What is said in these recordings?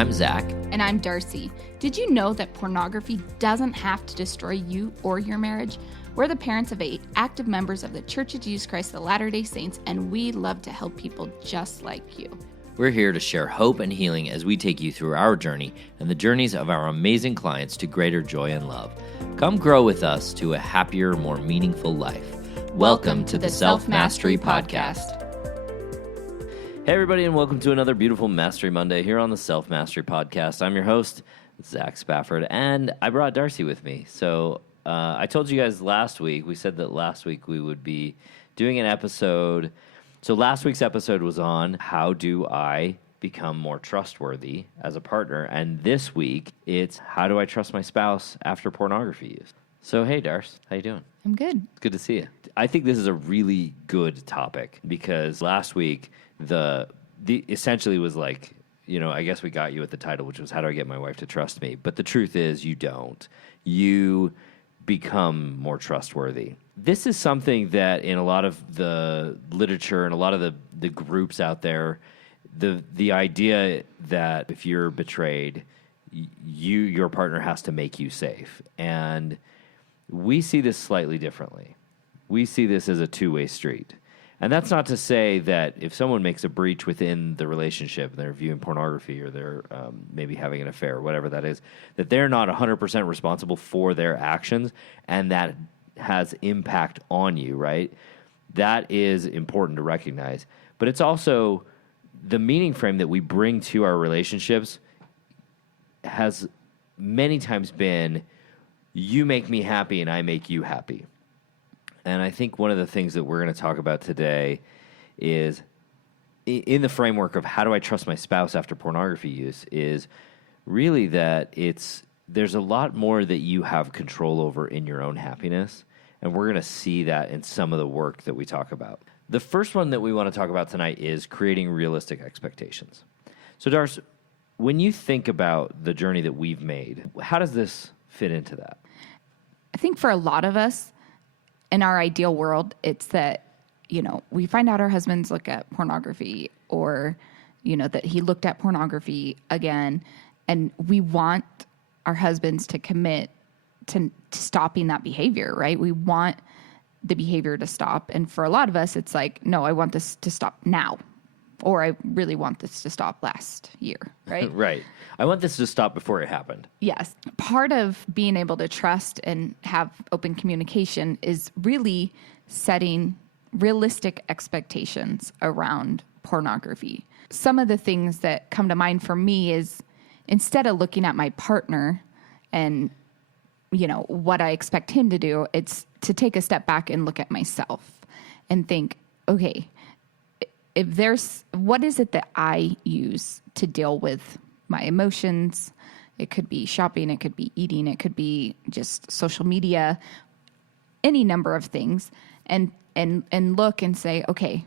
I'm Zach. And I'm Darcy. Did you know that pornography doesn't have to destroy you or your marriage? We're the parents of 8 active members of the Church of Jesus Christ of Latter-day Saints, and we love to help people just like you. We're here to share hope and healing as we take you through our journey and the journeys of our amazing clients to greater joy and love. Come grow with us to a happier, more meaningful life. Welcome to the Self-Mastery Podcast. Hey everybody, and welcome to another beautiful Mastery Monday here on the Self-Mastery Podcast. I'm your host, Zach Spafford, and I brought Darcy with me. So I told you guys last week, we said that last week we would be doing an episode. So last week's episode was on how do I become more trustworthy as a partner, and this week it's how do I trust my spouse after pornography use. So hey Darce, how you doing? I'm good. It's good to see you. I think this is a really good topic because last week the essentially was like, you know, I guess we got you at the title, which was how do I get my wife to trust me? But the truth is you don't. You become more trustworthy. This is something that in a lot of the literature and a lot of the groups out there, the idea that if you're betrayed, your partner has to make you safe. And we see this slightly differently. We see this as a two-way street. And that's not to say that if someone makes a breach within the relationship, they're viewing pornography or they're maybe having an affair or whatever that is, that they're not 100% responsible for their actions and that has impact on you, right? That is important to recognize. But it's also the meaning frame that we bring to our relationships has many times been, you make me happy and I make you happy. And I think one of the things that we're going to talk about today is in the framework of how do I trust my spouse after pornography use is really that there's a lot more that you have control over in your own happiness. And we're going to see that in some of the work that we talk about. The first one that we want to talk about tonight is creating realistic expectations. So Darce, when you think about the journey that we've made, how does this fit into that? I think for a lot of us, in our ideal world, it's that, you know, we find out our husbands look at pornography or, you know, that he looked at pornography again, and we want our husbands to commit to stopping that behavior, right? We want the behavior to stop. And for a lot of us, it's like, no, I want this to stop now. Or I really want this to stop last year, right? Right. I want this to stop before it happened. Yes. Part of being able to trust and have open communication is really setting realistic expectations around pornography. Some of the things that come to mind for me is instead of looking at my partner and, you know, what I expect him to do, it's to take a step back and look at myself and think, okay, what is it that I use to deal with my emotions? It could be shopping, it could be eating, it could be just social media, any number of things, and look and say, okay,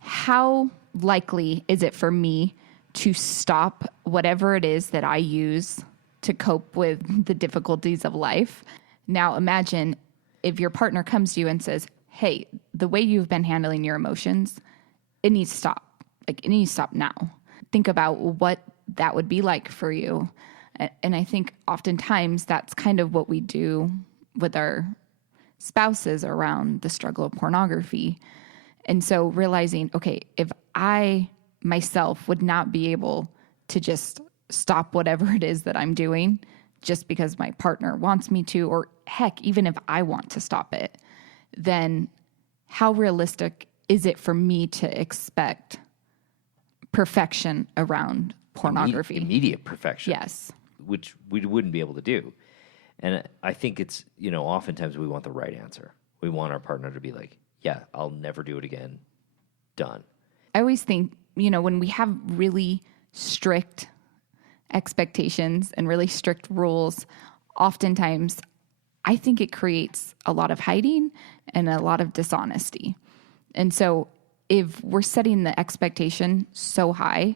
how likely is it for me to stop whatever it is that I use to cope with the difficulties of life? Now imagine if your partner comes to you and says, hey, the way you've been handling your emotions, it needs to stop. Like, it needs to stop now. Think about what that would be like for you. And I think oftentimes that's kind of what we do with our spouses around the struggle of pornography. And so realizing, okay, if I myself would not be able to just stop whatever it is that I'm doing just because my partner wants me to, or heck, even if I want to stop it, then how realistic is it for me to expect perfection around pornography? Immediate perfection. Yes. Which we wouldn't be able to do. And I think it's, you know, oftentimes we want the right answer. We want our partner to be like, yeah, I'll never do it again. Done. I always think, you know, when we have really strict expectations and really strict rules, oftentimes I think it creates a lot of hiding and a lot of dishonesty. And so if we're setting the expectation so high,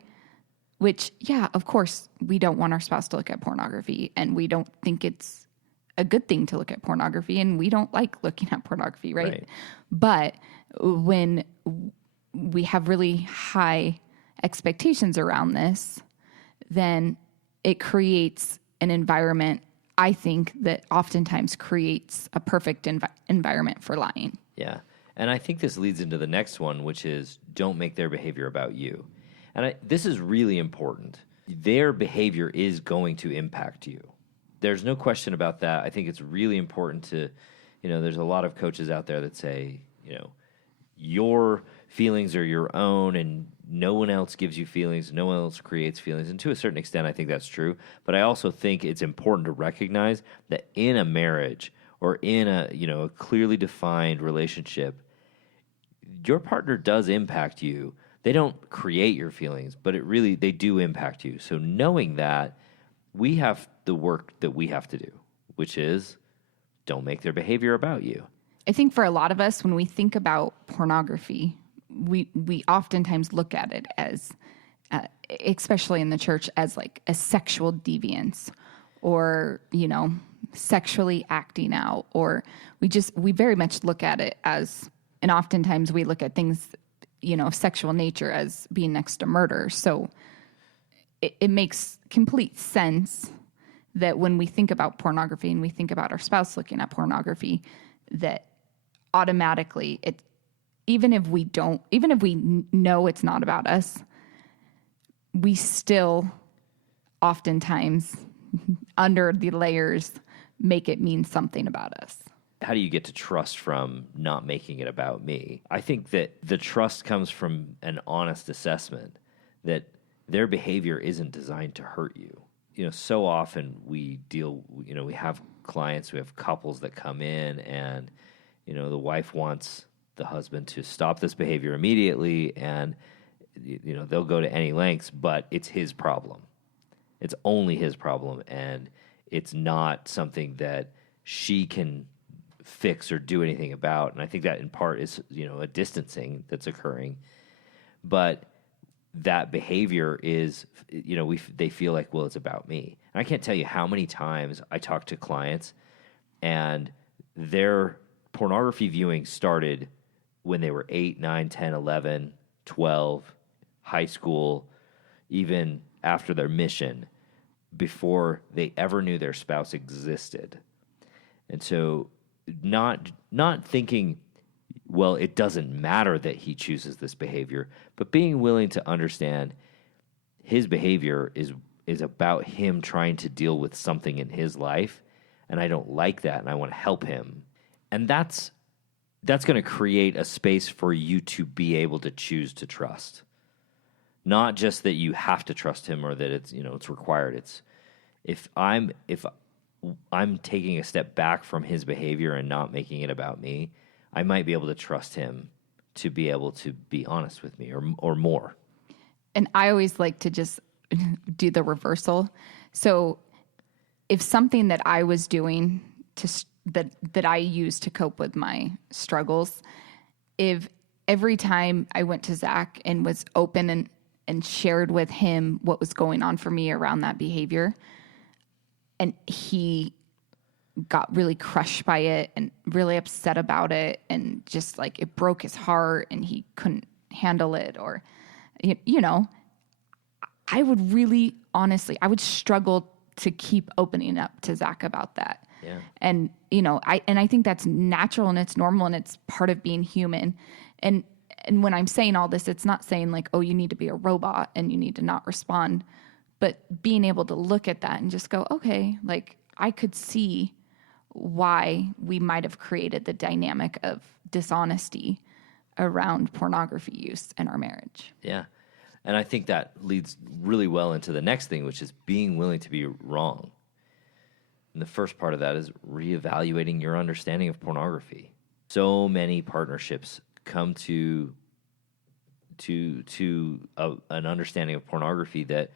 which, yeah, of course, we don't want our spouse to look at pornography, and we don't think it's a good thing to look at pornography, and we don't like looking at pornography, right? But when we have really high expectations around this, then it creates an environment, I think, that oftentimes creates a perfect environment for lying. Yeah. And I think this leads into the next one, which is don't make their behavior about you. And this is really important. Their behavior is going to impact you. There's no question about that. I think it's really important to, there's a lot of coaches out there that say, your feelings are your own and no one else gives you feelings, no one else creates feelings. And to a certain extent, I think that's true. But I also think it's important to recognize that in a marriage or in a clearly defined relationship, your partner does impact you. They don't create your feelings, but they do impact you. So knowing that, we have the work that we have to do, which is don't make their behavior about you. I think for a lot of us, when we think about pornography, we oftentimes look at it as, especially in the church, as like a sexual deviance or, sexually acting out, or we very much look at it as, and oftentimes we look at things, of sexual nature as being next to murder. So it makes complete sense that when we think about pornography and we think about our spouse looking at pornography, that automatically even if we know it's not about us, we still oftentimes under the layers make it mean something about us. How do you get to trust from not making it about me? I think that the trust comes from an honest assessment that their behavior isn't designed to hurt you. So often we have clients, we have couples that come in and, the wife wants the husband to stop this behavior immediately and, they'll go to any lengths, but it's his problem. It's only his problem. And it's not something that she can fix or do anything about. And I think that in part is, a distancing that's occurring. But that behavior is, they feel like, well, it's about me. And I can't tell you how many times I talk to clients and their pornography viewing started when they were 8, 9, 10, 11, 12, high school, even after their mission, before they ever knew their spouse existed. And so not thinking, well, it doesn't matter that he chooses this behavior, but being willing to understand his behavior is about him trying to deal with something in his life, and I don't like that, and I want to help him. And that's going to create a space for you to be able to choose to trust. Not just that you have to trust him or that it's required. It's if I'm taking a step back from his behavior and not making it about me, I might be able to trust him to be able to be honest with me or more. And I always like to just do the reversal. So if something that I was doing that I used to cope with my struggles, if every time I went to Zach and was open and shared with him what was going on for me around that behavior, and he got really crushed by it and really upset about it and just like it broke his heart and he couldn't handle it, or I would really honestly, I would struggle to keep opening up to Zach about that. Yeah. And I think that's natural and it's normal and it's part of being human. And when I'm saying all this, it's not saying like, oh, you need to be a robot and you need to not respond, but being able to look at that and just go, okay, like I could see why we might have created the dynamic of dishonesty around pornography use in our marriage. Yeah. And I think that leads really well into the next thing, which is being willing to be wrong. And the first part of that is reevaluating your understanding of pornography. So many partnerships come to an understanding of pornography that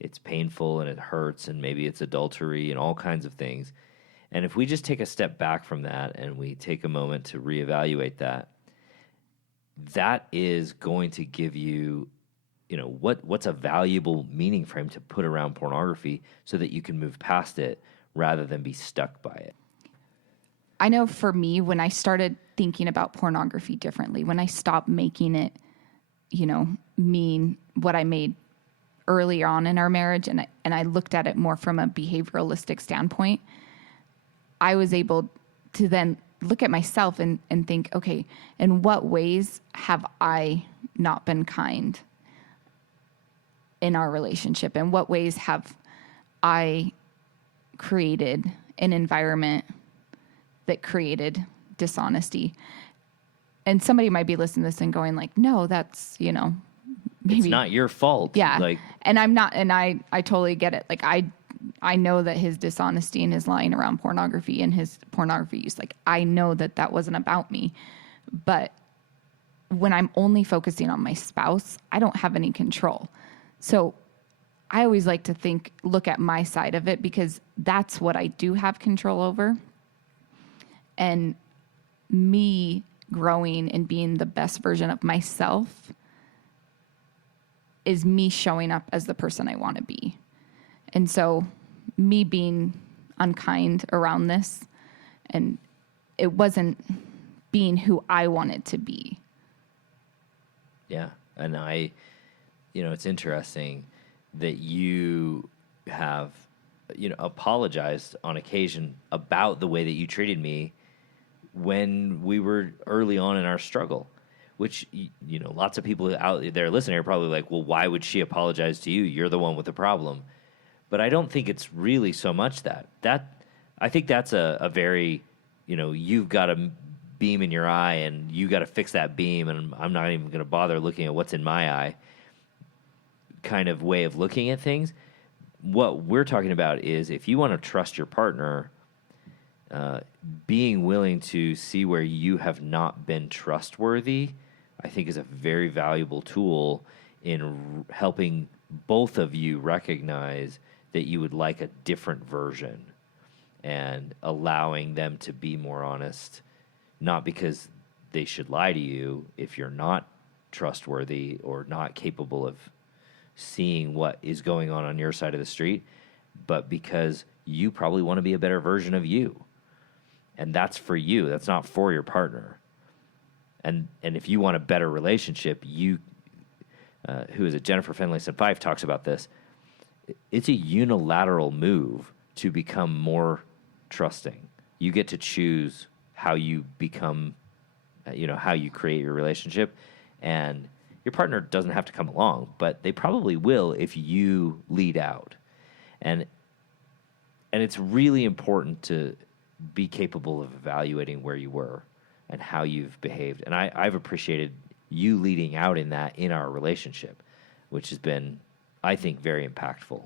it's painful and it hurts and maybe it's adultery and all kinds of things. And if we just take a step back from that and we take a moment to reevaluate that, that is going to give you, what's a valuable meaning frame to put around pornography so that you can move past it rather than be stuck by it. I know for me, when I started thinking about pornography differently, when I stopped making it, mean what I made early on in our marriage, and I looked at it more from a behavioralistic standpoint, I was able to then look at myself and think, okay, in what ways have I not been kind in our relationship? In what ways have I created an environment that created dishonesty? And somebody might be listening to this and going like, no, that's, maybe it's not your fault. Yeah. Like, and I'm not, and I totally get it. Like I know that his dishonesty and his lying around pornography and his pornography use, like I know that wasn't about me. But when I'm only focusing on my spouse, I don't have any control. So I always like to look at my side of it, because that's what I do have control over. And me growing and being the best version of myself is me showing up as the person I want to be. And so me being unkind around this, and it wasn't being who I wanted to be. Yeah. And it's interesting that you have, apologized on occasion about the way that you treated me when we were early on in our struggle, which, lots of people out there listening are probably like, well, why would she apologize to you? You're the one with the problem. But I don't think it's really so much that I think that's a very, you've got a beam in your eye and you got to fix that beam, and I'm not even going to bother looking at what's in my eye kind of way of looking at things. What we're talking about is, if you want to trust your partner, being willing to see where you have not been trustworthy, I think is a very valuable tool in helping both of you recognize that you would like a different version, and allowing them to be more honest, not because they should lie to you if you're not trustworthy or not capable of seeing what is going on your side of the street, but because you probably want to be a better version of you. And that's for you. That's not for your partner. And if you want a better relationship, who is it? Jennifer Finlayson Fife talks about this. It's a unilateral move to become more trusting. You get to choose how you become, how you create your relationship. And your partner doesn't have to come along, but they probably will if you lead out. And it's really important to be capable of evaluating where you were and how you've behaved. And I've appreciated you leading out in that in our relationship, which has been, I think, very impactful.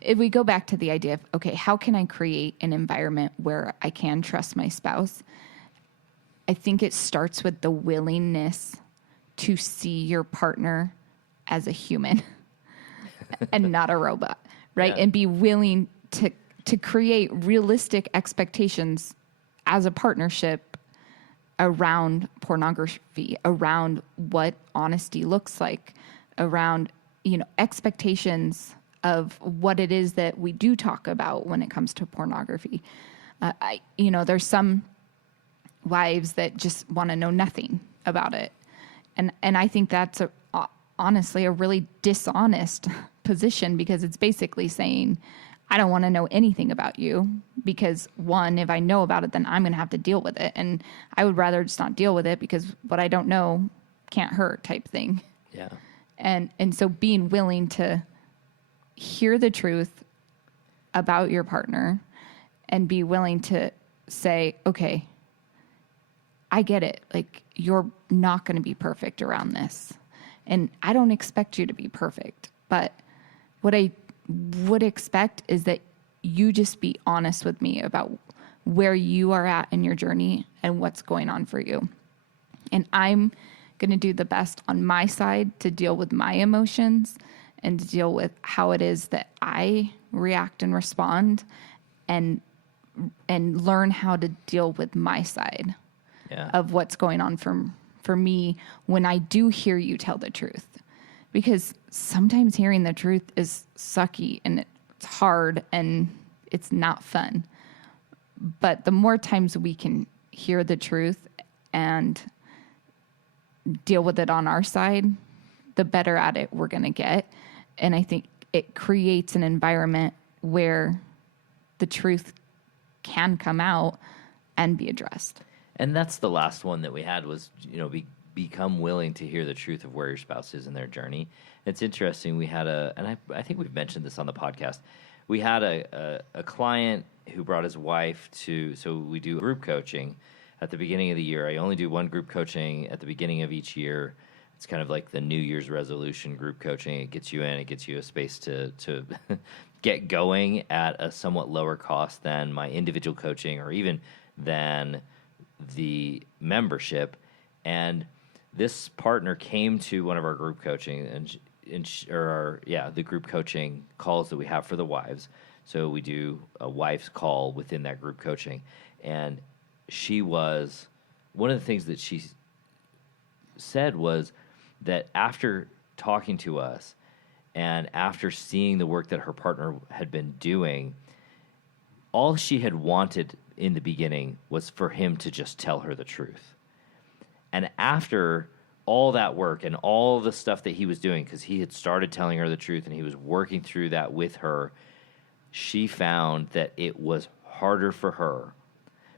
If we go back to the idea of, okay, how can I create an environment where I can trust my spouse? I think it starts with the willingness to see your partner as a human and not a robot, right? Yeah. And be willing to create realistic expectations as a partnership around pornography, around what honesty looks like, around, expectations of what it is that we do talk about when it comes to pornography. There's some wives that just want to know nothing about it. And I think that's honestly a really dishonest position, because it's basically saying, I don't want to know anything about you, because one, if I know about it, then I'm going to have to deal with it. And I would rather just not deal with it, because what I don't know can't hurt type thing. Yeah. And so being willing to hear the truth about your partner and be willing to say, okay, I get it. Like, you're not going to be perfect around this. And I don't expect you to be perfect. But what I would expect is that you just be honest with me about where you are at in your journey and what's going on for you. And I'm going to do the best on my side to deal with my emotions and to deal with how it is that I react and respond, and learn how to deal with my side of what's going on for me when I do hear you tell the truth. Because sometimes hearing the truth is sucky and it's hard and it's not fun. But the more times we can hear the truth and deal with it on our side, the better at it we're going to get. And I think it creates an environment where the truth can come out and be addressed. And that's the last one that we had was, become willing to hear the truth of where your spouse is in their journey. It's interesting. We had and I think we've mentioned this on the podcast. We had a client who brought his wife so we do group coaching at the beginning of the year. I only do one group coaching at the beginning of each year. It's kind of like the New Year's resolution group coaching. It gets you in, it gets you a space to get going at a somewhat lower cost than my individual coaching or even than the membership. And this partner came to one of our group coaching the group coaching calls that we have for the wives. So we do a wife's call within that group coaching. And one of the things that she said was that after talking to us and after seeing the work that her partner had been doing, all she had wanted in the beginning was for him to just tell her the truth. And after all that work and all the stuff that he was doing, because he had started telling her the truth and he was working through that with her, she found that it was harder for her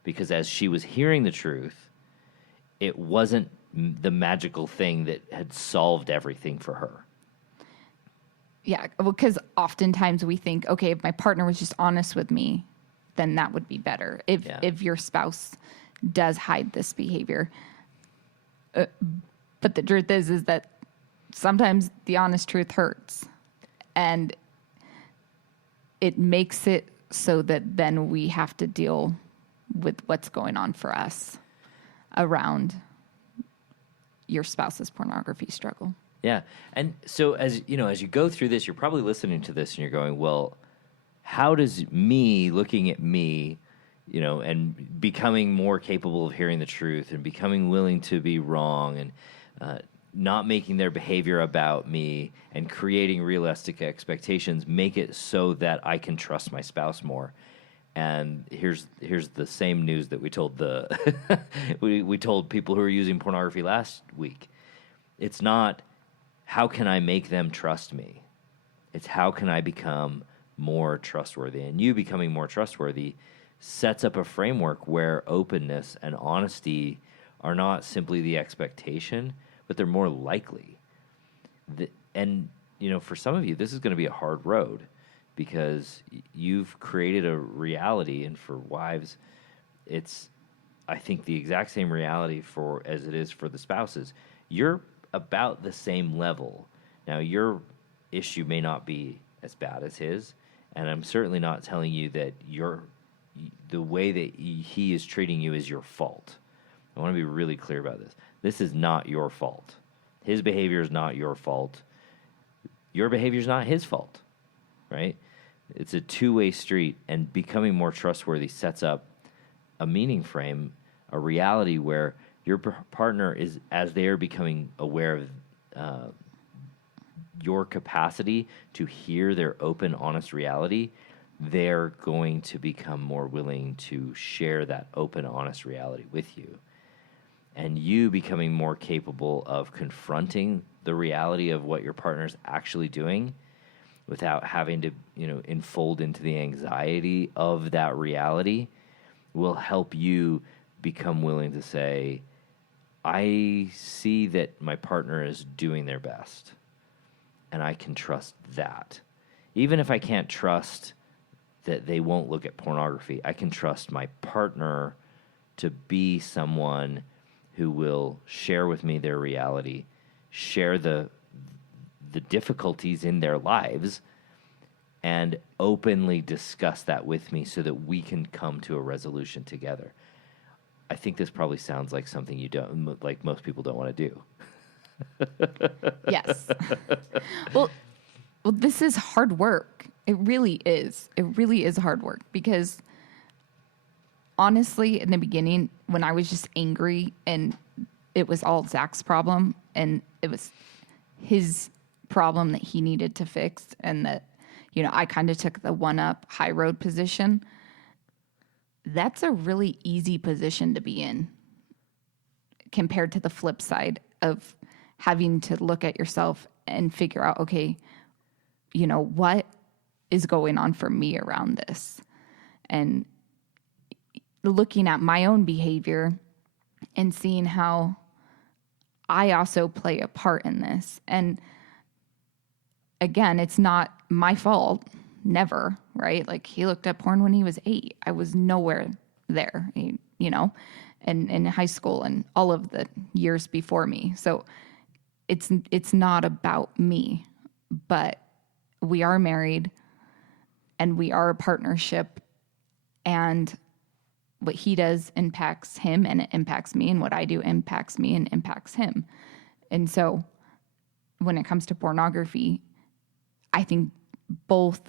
because as she was hearing the truth, it wasn't the magical thing that had solved everything for her. Yeah, because oftentimes we think, okay, if my partner was just honest with me, then that would be better. If your spouse does hide this behavior. But the truth is that sometimes the honest truth hurts. And it makes it so that then we have to deal with what's going on for us around your spouse's pornography struggle. Yeah. And so as you go through this, you're probably listening to this and you're going, well, how does me looking at me, and becoming more capable of hearing the truth and becoming willing to be wrong and not making their behavior about me and creating realistic expectations make it so that I can trust my spouse more? And here's the same news that we told we told people who are using pornography last week. It's not how can I make them trust me? It's how can I become more trustworthy? And you becoming more trustworthy sets up a framework where openness and honesty are not simply the expectation, but they're more likely. And for some of you, this is going to be a hard road, because you've created a reality, and for wives, it's, I think, the exact same reality as it is for the spouses. You're about the same level. Now, your issue may not be as bad as his, and I'm certainly not telling you that the way that he is treating you is your fault. I want to be really clear about this. This is not your fault. His behavior is not your fault. Your behavior is not his fault. Right? It's a two-way street, and becoming more trustworthy sets up a meaning frame, a reality where your partner is, as they are becoming aware of your capacity to hear their open, honest reality, they're going to become more willing to share that open, honest reality with you. And you becoming more capable of confronting the reality of what your partner's actually doing without having to, enfold into the anxiety of that reality will help you become willing to say, I see that my partner is doing their best, and I can trust that. Even if I can't trust that they won't look at pornography, I can trust my partner to be someone who will share with me their reality, share the difficulties in their lives, and openly discuss that with me so that we can come to a resolution together. I think this probably sounds like something like most people don't want to do. Yes. Well, this is hard work. It really is. It really is hard work, because honestly, in the beginning, when I was just angry and it was all Zach's problem and it was his problem that he needed to fix, and that, I kind of took the one-up high road position. That's a really easy position to be in compared to the flip side of having to look at yourself and figure out, okay, what is going on for me around this? And looking at my own behavior and seeing how I also play a part in this. And again, it's not my fault. Never, right? Like, he looked at porn when he was 8. I was nowhere there, and in high school and all of the years before me. So it's not about me, but we are married and we are a partnership, and what he does impacts him and it impacts me, and what I do impacts me and impacts him. And so when it comes to pornography, I think both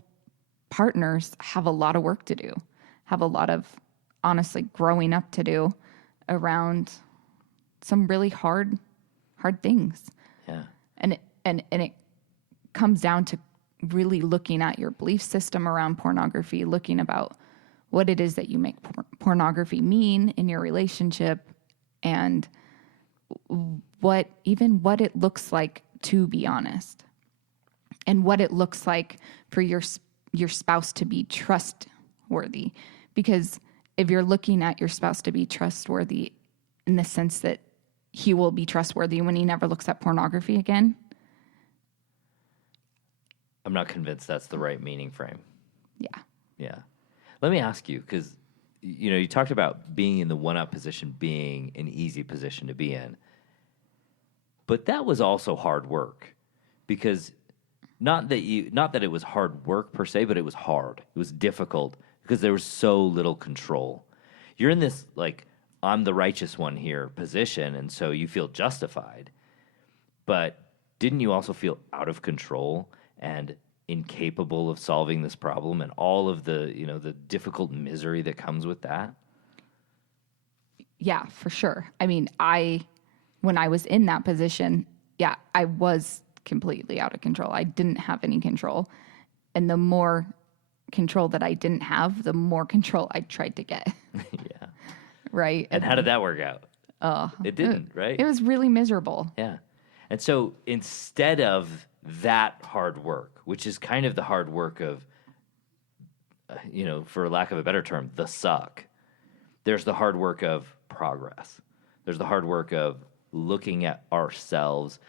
partners have a lot of work to do, have a lot of, honestly, growing up to do around some really hard things. Yeah. And it comes down to really looking at your belief system around pornography, looking about what it is that you make pornography mean in your relationship, and what it looks like to be honest, and what it looks like for your spouse to be trustworthy. Because if you're looking at your spouse to be trustworthy in the sense that he will be trustworthy when he never looks at pornography again, I'm not convinced that's the right meaning frame. yeah. Yeah. Let me ask you, because, you talked about being in the one-up position being an easy position to be in. But that was also hard work, because not that it was hard work per se, but it was hard. It was difficult because there was so little control. You're in this, like, I'm the righteous one here position, and so you feel justified. But didn't you also feel out of control and incapable of solving this problem, and all of the, the difficult misery that comes with that? Yeah, for sure. I mean, when I was in that position, yeah, I was completely out of control. I didn't have any control. And the more control that I didn't have, the more control I tried to get. Yeah. Right. And how did that work out? It didn't, right? It was really miserable. Yeah. And so instead of that hard work, which is kind of the hard work of, for lack of a better term, the suck, there's the hard work of progress. There's the hard work of looking at ourselves,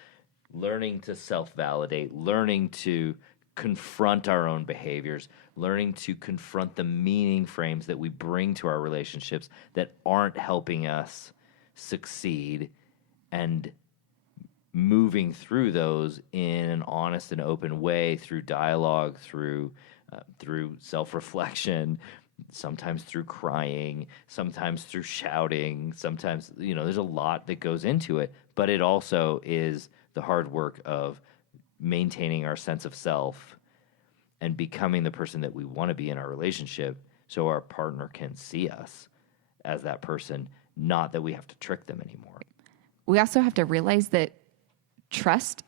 learning to self-validate, learning to confront our own behaviors, learning to confront the meaning frames that we bring to our relationships that aren't helping us succeed, and moving through those in an honest and open way through dialogue, through self-reflection, sometimes through crying, sometimes through shouting, sometimes, there's a lot that goes into it, but it also is the hard work of maintaining our sense of self and becoming the person that we want to be in our relationship, so our partner can see us as that person, not that we have to trick them anymore. We also have to realize that trust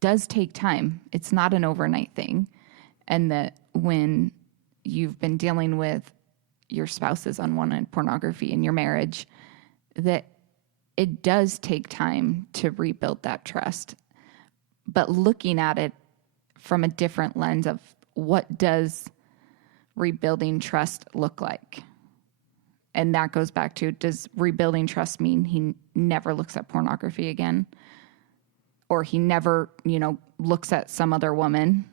does take time. It's not an overnight thing. And that when you've been dealing with your spouse's unwanted pornography in your marriage, that it does take time to rebuild that trust. But looking at it from a different lens of what does rebuilding trust look like? And that goes back to, does rebuilding trust mean he never looks at pornography again? Or he never, looks at some other woman?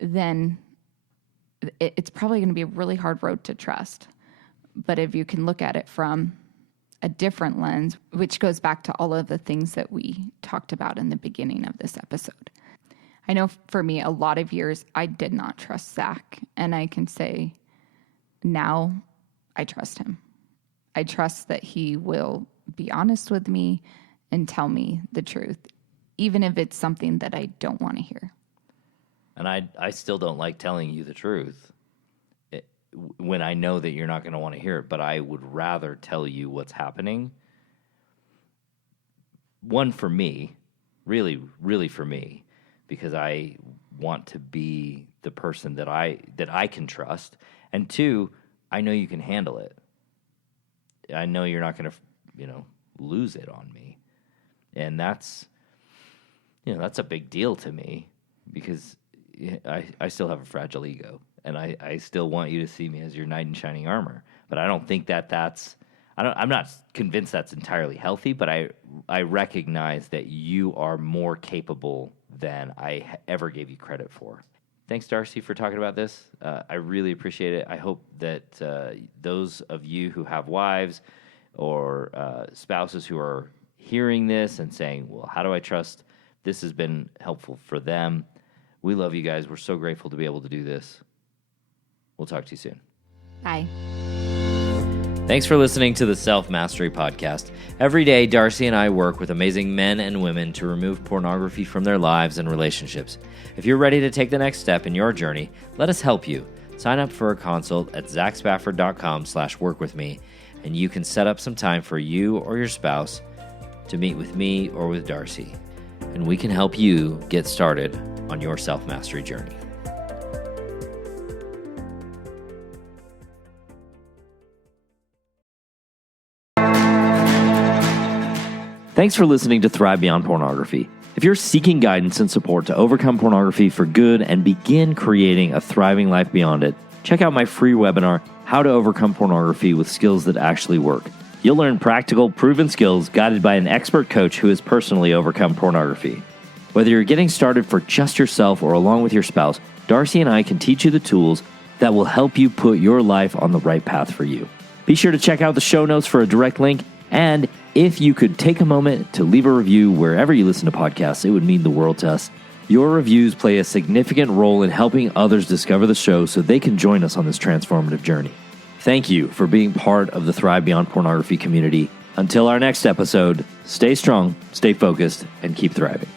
Then it's probably going to be a really hard road to trust. But if you can look at it from a different lens, which goes back to all of the things that we talked about in the beginning of this episode. I know for me, a lot of years, I did not trust Zach. And I can say now I trust him. I trust that he will be honest with me and tell me the truth, even if it's something that I don't want to hear. And I still don't like telling you the truth when I know that you're not going to want to hear it, but I would rather tell you what's happening. One, for me, really, really for me, because I want to be the person that I can trust. And two, I know you can handle it. I know you're not going to, lose it on me. And that's a big deal to me, because I still have a fragile ego, and I still want you to see me as your knight in shining armor. But I don't think I'm not convinced that's entirely healthy, but I recognize that you are more capable than I ever gave you credit for. Thanks, Darcy, for talking about this. I really appreciate it. I hope that those of you who have wives or spouses who are hearing this and saying, well, how do I trust? This has been helpful for them. We love you guys. We're so grateful to be able to do this. We'll talk to you soon. Bye. Thanks for listening to the Self Mastery Podcast. Every day, Darcy and I work with amazing men and women to remove pornography from their lives and relationships. If you're ready to take the next step in your journey, let us help you. Sign up for a consult at zachspafford.com/workwithme, and you can set up some time for you or your spouse to meet with me or with Darcy, and we can help you get started on your self-mastery journey. Thanks for listening to Thrive Beyond Pornography. If you're seeking guidance and support to overcome pornography for good and begin creating a thriving life beyond it, check out my free webinar, How to Overcome Pornography with Skills That Actually Work. You'll learn practical, proven skills guided by an expert coach who has personally overcome pornography. Whether you're getting started for just yourself or along with your spouse, Darcy and I can teach you the tools that will help you put your life on the right path for you. Be sure to check out the show notes for a direct link, and if you could take a moment to leave a review wherever you listen to podcasts, it would mean the world to us. Your reviews play a significant role in helping others discover the show so they can join us on this transformative journey. Thank you for being part of the Thrive Beyond Pornography community. Until our next episode, stay strong, stay focused, and keep thriving.